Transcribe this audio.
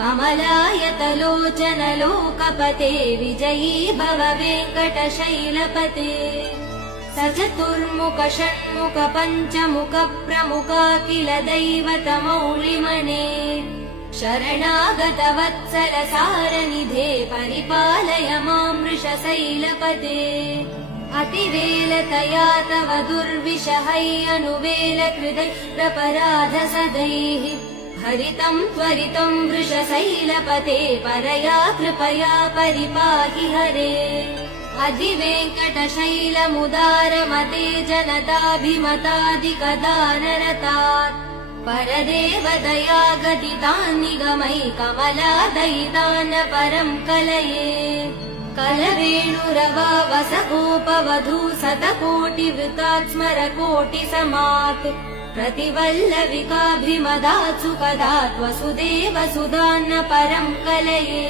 कमलायतलोचन लोकपते विजयी भव वेङ्कटशैलपते सचतुर्मुख षण्मुख पञ्चमुख प्रमुखाखिल दैवतमौलिमने शरणागत वत्सल सारनिधे परिपालय मां वृषशैलपते अतिवेलतया तव दुर्विषहैरनुवेल कृतैरपराध सदैः हरितं त्वरितं वृषशैलपते परया कृपया परिपाहि हरे अधिवेङ्कटशैलमुदारमते जनताभिमतादिकदानरतात् परदेवदया गदितान् निगमै कमलादयितान् परं कलये कलवेणुरवा वसगोपवधू शतकोटिवृतात् स्मरकोटिसमात् प्रतिवल्लविकाभिमदात् सुखदात् वसुदेव सुधान्न परं कलये